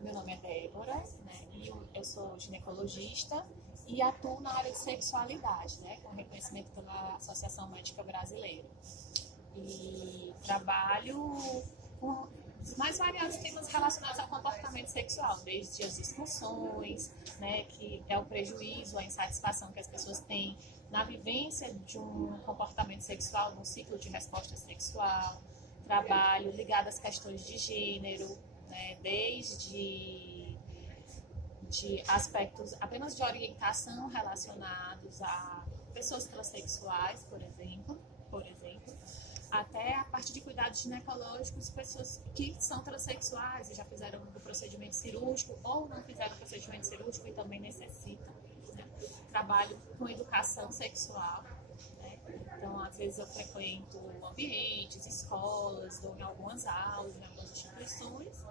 Meu nome é Débora, né? E eu sou ginecologista e atuo na área de sexualidade, né? Com reconhecimento pela Associação Médica Brasileira. E trabalho com os mais variados temas relacionados ao comportamento sexual, desde as disfunções, né, que é o prejuízo, a insatisfação que as pessoas têm na vivência de um comportamento sexual, num ciclo de resposta sexual, trabalho ligado às questões de gênero, né, de aspectos apenas de orientação relacionados a pessoas transexuais, por exemplo, até a parte de cuidados ginecológicos, pessoas que são transexuais e já fizeram o procedimento cirúrgico ou não fizeram o procedimento cirúrgico e também necessitam. Né? Trabalho com educação sexual. Né? Então, às vezes eu frequento ambientes, escolas, dou em algumas aulas, em algumas instituições.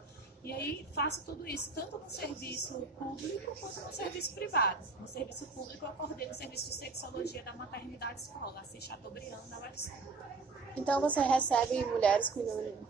E aí faço tudo isso, tanto no serviço público quanto no serviço privado. No serviço público eu coordeno o serviço de sexologia da maternidade escola, assim, Chateaubriand, da UFC. Então você recebe mulheres com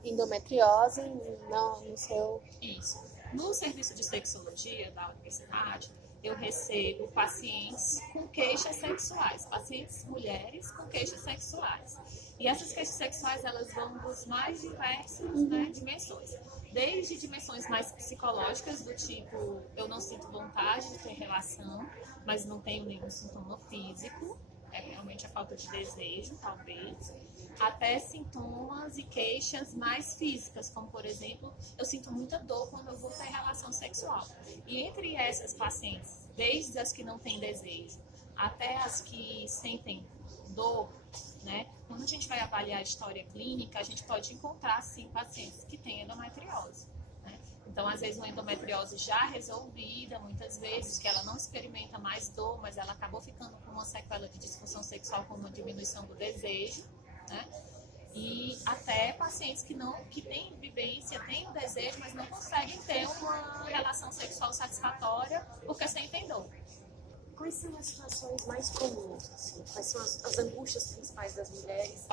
endometriose no seu... Isso. No serviço de sexologia da universidade, eu recebo pacientes com queixas sexuais, pacientes mulheres com queixas sexuais. E essas queixas sexuais, elas vão dos mais diversas, né, dimensões. Desde dimensões mais psicológicas, do tipo, eu não sinto vontade de ter relação, mas não tenho nenhum sintoma físico, é realmente a falta de desejo, talvez, até sintomas e queixas mais físicas, como, por exemplo, eu sinto muita dor quando eu vou ter relação sexual. E entre essas pacientes, desde as que não têm desejo até as que sentem dor, né? Quando a gente vai avaliar a história clínica, a gente pode encontrar, sim, pacientes que têm endometriose. Né? Então, às vezes, uma endometriose já resolvida, muitas vezes, que ela não experimenta mais dor, mas ela acabou ficando com uma sequela de disfunção sexual, com uma diminuição do desejo, né? E até pacientes que têm vivência, têm o desejo, mas não conseguem ter uma relação sexual satisfatória porque sentem dor. Quais são as situações mais comuns? Assim? Quais são as angústias principais das mulheres?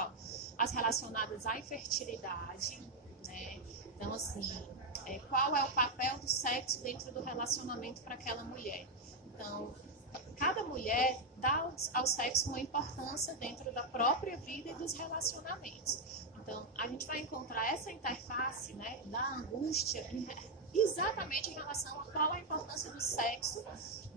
As relacionadas à infertilidade, né? Então, assim, qual é o papel do sexo dentro do relacionamento para aquela mulher? Então, cada mulher dá ao sexo uma importância dentro da própria vida e dos relacionamentos. Então, a gente vai encontrar essa interface, né, da angústia exatamente em relação a qual a importância do sexo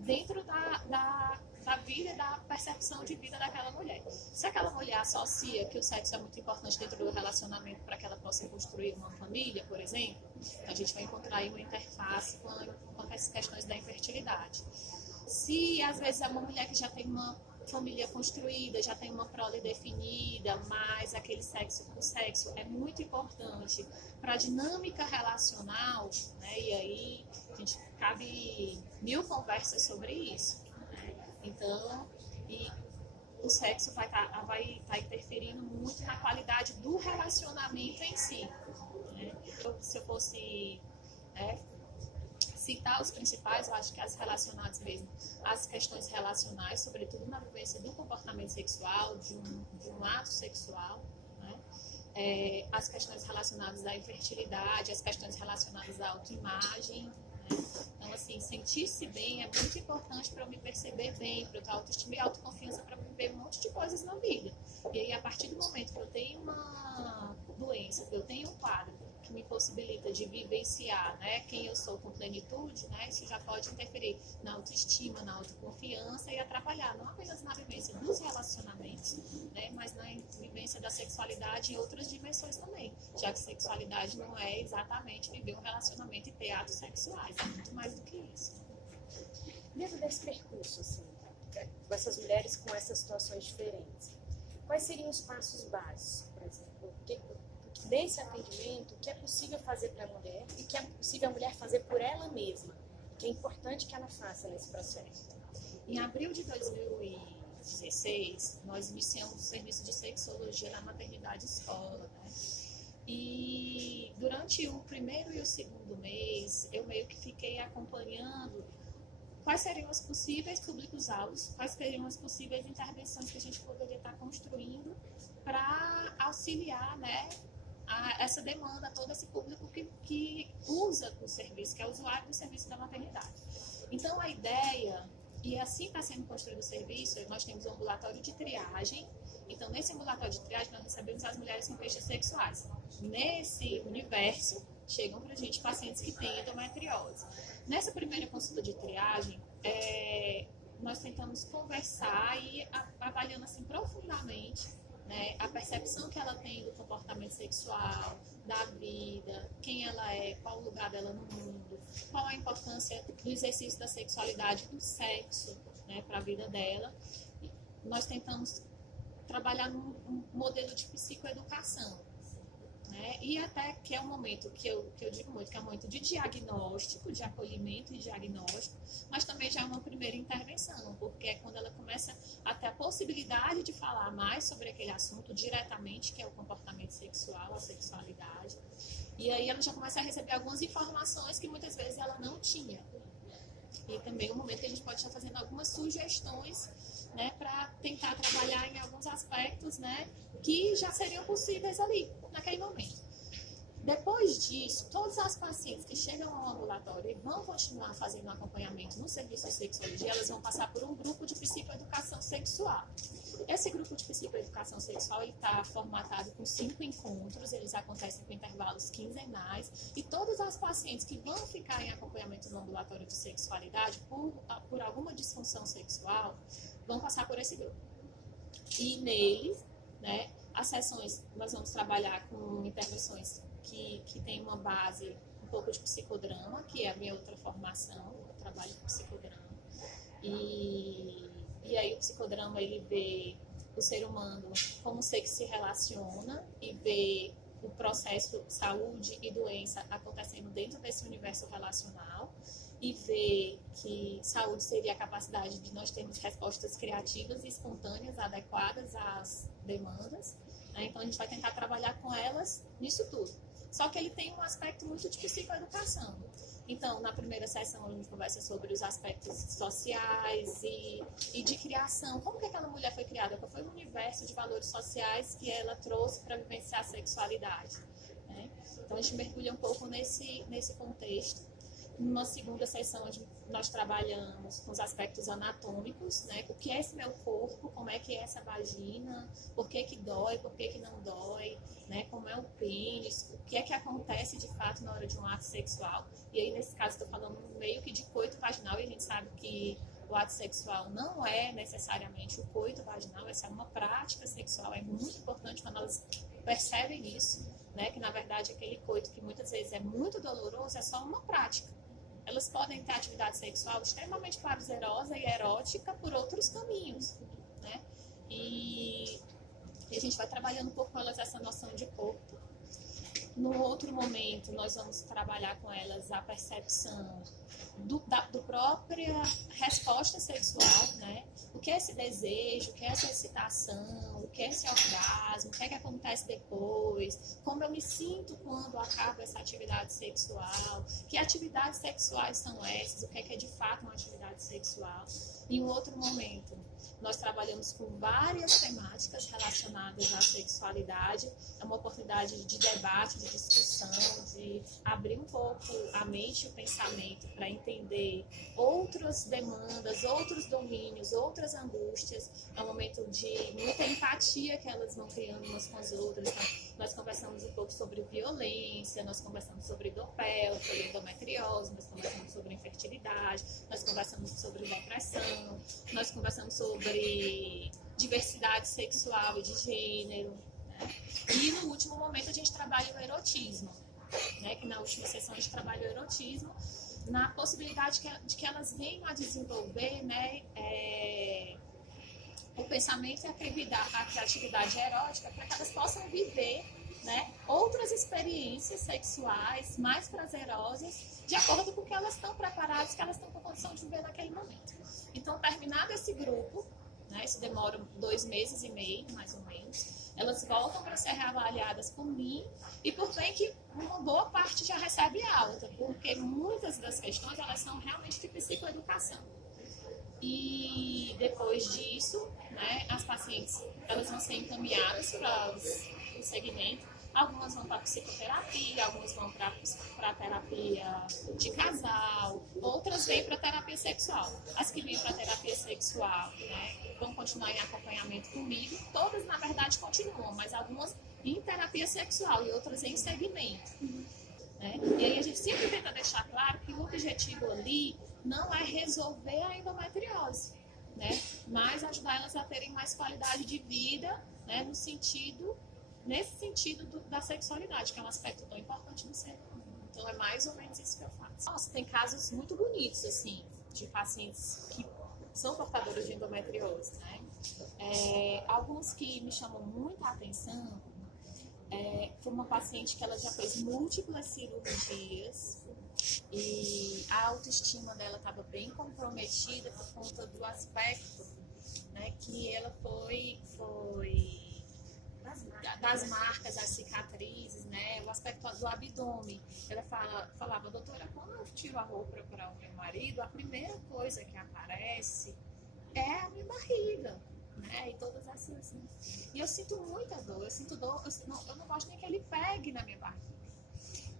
dentro da vida e da percepção de vida daquela mulher. Se aquela mulher associa que o sexo é muito importante dentro do relacionamento para que ela possa construir uma família, por exemplo, então a gente vai encontrar aí uma interface com essas questões da infertilidade. Se às vezes é uma mulher que já tem uma família construída, já tem uma prole definida, mas o sexo é muito importante para a dinâmica relacional, né? E aí a gente cabe 1000 conversas sobre isso. Né? Então, o sexo vai tá interferindo muito na qualidade do relacionamento em si. Né? Se eu fosse citar os principais, eu acho que as relacionadas mesmo, as questões relacionais, sobretudo na vivência do comportamento sexual, de um ato sexual, né? As questões relacionadas à infertilidade, as questões relacionadas à autoimagem, né? Então, assim, sentir-se bem é muito importante para eu me perceber bem, para eu ter autoestima e autoconfiança para viver um monte de coisas na vida. E aí, a partir do momento que eu tenho uma doença, que eu tenho um quadro que me possibilita de vivenciar, né, quem eu sou com plenitude, né, isso já pode interferir na autoestima, na autoconfiança e atrapalhar não apenas na vivência dos relacionamentos, né, mas na vivência da sexualidade em outras dimensões também, já que sexualidade não é exatamente viver um relacionamento e ter atos sexuais, é muito mais do que isso. Dentro desse percurso, assim, com essas mulheres com essas situações diferentes, quais seriam os passos básicos, por exemplo? Nesse atendimento, o que é possível fazer para a mulher e o que é possível a mulher fazer por ela mesma, que é importante que ela faça nesse processo. Em abril de 2016, nós iniciamos o serviço de sexologia na maternidade escola, né? E durante o primeiro e o segundo mês, eu meio que fiquei acompanhando quais seriam os possíveis públicos-alvos, quais seriam as possíveis intervenções que a gente poderia estar construindo para auxiliar, né, essa demanda, todo esse público que usa o serviço, que é usuário do serviço da maternidade. Então, a ideia, e assim está sendo construído o serviço, nós temos um ambulatório de triagem. Então, nesse ambulatório de triagem, nós recebemos as mulheres com queixas sexuais. Nesse universo, chegam para a gente pacientes que têm endometriose. Nessa primeira consulta de triagem, nós tentamos conversar e avaliando assim profundamente, né, a percepção que ela tem do comportamento sexual, da vida, quem ela é, qual o lugar dela no mundo, qual a importância do exercício da sexualidade, do sexo, né, para a vida dela. E nós tentamos trabalhar num modelo de psicoeducação, né? E até que é um momento que eu digo muito, que é um momento de diagnóstico, de acolhimento e diagnóstico, mas também já é uma primeira intervenção, porque é quando ela começa a ter a possibilidade de falar mais sobre aquele assunto diretamente, que é o comportamento sexual, a sexualidade, e aí ela já começa a receber algumas informações que muitas vezes ela não tinha. E também é um momento que a gente pode estar fazendo algumas sugestões, né, para tentar trabalhar em alguns aspectos, né, que já seriam possíveis ali, naquele momento. Depois disso, todas as pacientes que chegam ao ambulatório e vão continuar fazendo acompanhamento no serviço de sexologia, elas vão passar por um grupo de psicoeducação sexual. Esse grupo de psicoeducação sexual está formatado com 5 encontros, eles acontecem com intervalos quinzenais, e todas as pacientes que vão ficar em acompanhamento no ambulatório de sexualidade por alguma disfunção sexual, vão passar por esse grupo. E neles, né, as sessões, nós vamos trabalhar com intervenções que tem uma base um pouco de psicodrama, que é a minha outra formação, eu trabalho com psicodrama. E aí o psicodrama, ele vê o ser humano como ser que se relaciona e vê o processo saúde e doença acontecendo dentro desse universo relacional, e ver que saúde seria a capacidade de nós termos respostas criativas e espontâneas adequadas às demandas, né? Então a gente vai tentar trabalhar com elas nisso tudo. Só que ele tem um aspecto muito de psicoeducação. Então, na primeira sessão, a gente conversa sobre os aspectos sociais e de criação. Como que aquela mulher foi criada? Qual foi o universo de valores sociais que ela trouxe para vivenciar a sexualidade, né? Então, a gente mergulha um pouco nesse contexto. Numa segunda sessão, nós trabalhamos com os aspectos anatômicos, né? O que é esse meu corpo, como é que é essa vagina, por que dói, por que não dói, né? Como é o pênis, o que é que acontece de fato na hora de um ato sexual. E aí, nesse caso, estou falando meio que de coito vaginal, e a gente sabe que o ato sexual não é necessariamente o coito vaginal, essa é uma prática sexual, é muito importante quando elas percebem isso, né? Que na verdade aquele coito que muitas vezes é muito doloroso é só uma prática. Elas podem ter atividade sexual extremamente prazerosa e erótica por outros caminhos, né? E a gente vai trabalhando um pouco com elas essa noção de corpo. No outro momento, nós vamos trabalhar com elas a percepção do própria resposta sexual, né? O que é esse desejo, o que é essa excitação, o que é esse orgasmo, o que é que acontece depois, como eu me sinto quando acaba essa atividade sexual, que atividades sexuais são essas, o que é de fato uma atividade sexual. Em um outro momento, nós trabalhamos com várias temáticas relacionadas à sexualidade. É uma oportunidade de debate, de discussão, de abrir um pouco a mente e o pensamento para entender outras demandas, outros domínios, outras angústias. É um momento de muita empatia que elas vão criando umas com as outras. Então, nós conversamos um pouco sobre violência, nós conversamos sobre dor pélvica, endometriose, nós conversamos sobre infertilidade, nós conversamos sobre depressão, nós conversamos sobre diversidade sexual e de gênero, né? E no último momento a gente trabalha o erotismo, né? Que na última sessão a gente trabalha o erotismo na possibilidade de que elas venham a desenvolver, né, o pensamento e a criatividade erótica para que elas possam viver, né, outras experiências sexuais mais prazerosas de acordo com o que elas estão preparadas, que elas estão com condição de viver naquele momento. Então, terminado esse grupo, né, isso demora 2 meses e meio, mais ou menos, elas voltam para ser reavaliadas por mim e por bem que uma boa parte já recebe alta, porque muitas das questões elas são realmente de psicoeducação. E depois disso, né, as pacientes elas vão ser encaminhadas para o segmento. Algumas vão para psicoterapia, algumas vão para terapia de casal, outras vêm para terapia sexual. As que vêm para terapia sexual, né, vão continuar em acompanhamento comigo. Todas, na verdade, continuam, mas algumas em terapia sexual e outras em segmento. Né? E aí a gente sempre tenta deixar claro que o objetivo ali não é resolver a endometriose, né? Mas ajudar elas a terem mais qualidade de vida, né? Nesse sentido da sexualidade, que é um aspecto tão importante no ser humano. Então é mais ou menos isso que eu faço. Nossa, tem casos muito bonitos, assim, de pacientes que são portadores de endometriose, né? Alguns que me chamam muita atenção, foi uma paciente que ela já fez múltiplas cirurgias e a autoestima dela estava bem comprometida por conta do aspecto, né, que ela foi das marcas, as cicatrizes, né, o aspecto do abdômen. Ela falava, doutora, quando eu tiro a roupa para o meu marido, a primeira coisa que aparece é a minha barriga. Né? E todas essas assim. E eu sinto muita dor, eu não gosto nem que ele pegue na minha barriga.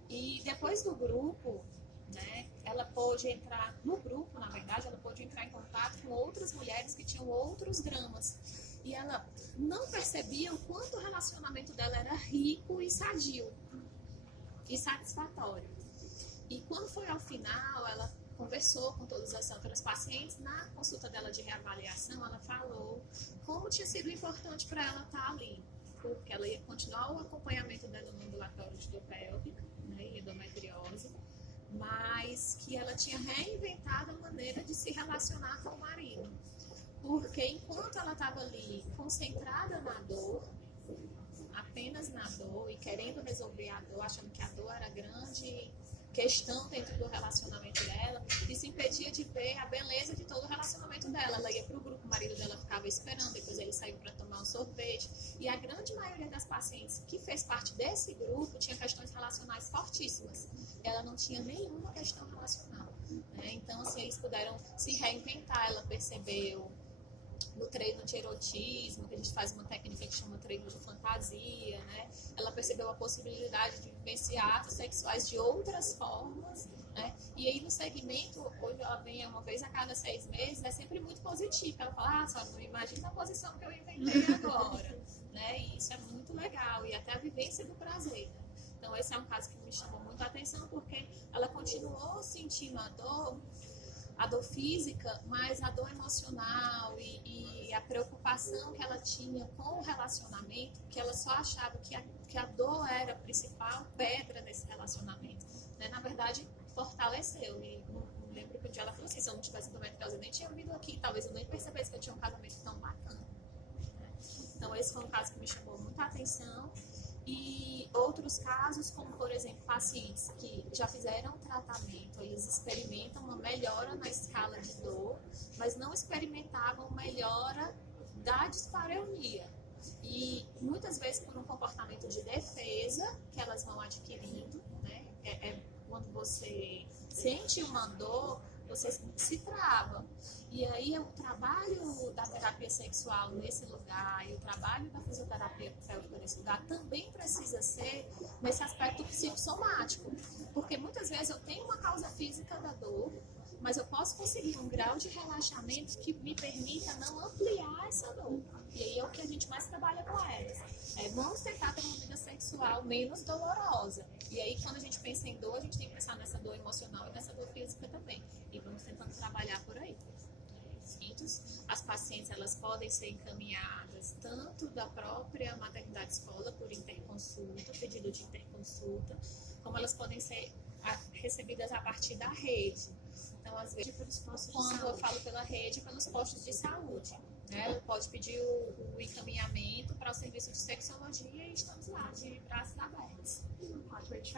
E depois do grupo, né, ela pôde entrar no grupo, na verdade, ela pôde entrar em contato com outras mulheres que tinham outros dramas. E ela não percebia o quanto o relacionamento dela era rico e sadio e satisfatório. E quando foi ao final, ela conversou com todas as outras pacientes. Na consulta dela de reavaliação, ela falou como tinha sido importante para ela estar ali, porque ela ia continuar o acompanhamento dela no ambulatório de dor pélvica, né, e endometriose, mas que ela tinha reinventado a maneira de se relacionar com o marido, porque enquanto ela estava ali concentrada na dor, apenas na dor e querendo resolver a dor, achando que a dor era grande questão dentro do relacionamento dela, isso impedia de ver a beleza de todo o relacionamento dela. Ela ia para o grupo, o marido dela ficava esperando, depois ele saiu para tomar um sorvete. E a grande maioria das pacientes que fez parte desse grupo tinha questões relacionais fortíssimas. Ela não tinha nenhuma questão relacional. Né? Então, assim, eles puderam se reinventar. Ela percebeu no treino de erotismo, que a gente faz uma técnica que chama treino de fantasia, né? Ela percebeu a possibilidade de vivenciar atos sexuais de outras formas, né? E aí no segmento, hoje ela vem uma vez a cada 6 meses, é sempre muito positivo. Ela fala, só não imagina a posição que eu inventei agora, né? E isso é muito legal, e até a vivência do prazer. Então esse é um caso que me chamou muito a atenção, porque ela continuou sentindo a dor física, mas a dor emocional e a preocupação que ela tinha com o relacionamento, que ela só achava que a dor era a principal pedra desse relacionamento, né? Na verdade, fortaleceu. E lembro que um dia ela falou assim, se eu não tivesse endometriose, eu nem tinha vindo aqui, talvez eu nem percebesse que eu tinha um casamento tão bacana. Né? Então esse foi um caso que me chamou muita atenção. E outros casos, como por exemplo, pacientes que já fizeram tratamento, eles experimentam uma melhora na escala de dor, mas não experimentavam melhora da dispareunia. E muitas vezes por um comportamento de defesa que elas vão adquirindo, né? Quando você sente uma dor, você se trava. E aí o trabalho da terapia sexual nesse lugar e o trabalho da fisioterapia pélvica nesse lugar também precisa ser nesse aspecto psicossomático. Porque muitas vezes eu tenho uma causa física da dor, mas eu posso conseguir um grau de relaxamento que me permita não ampliar essa dor. E aí é o que a gente mais trabalha com elas. Vamos tentar ter uma vida sexual menos dolorosa. E aí quando a gente pensa em dor, a gente tem que pensar nessa dor emocional e nessa dor física também. E vamos tentando trabalhar por aí. As pacientes elas podem ser encaminhadas tanto da própria maternidade escola por interconsulta, pedido de interconsulta, como elas podem ser recebidas a partir da rede. Então, às vezes, quando eu falo pela rede, pelos postos de saúde, né? Ela pode pedir o encaminhamento para o serviço de sexologia e estamos lá, de braços abertos. Ótimo, a gente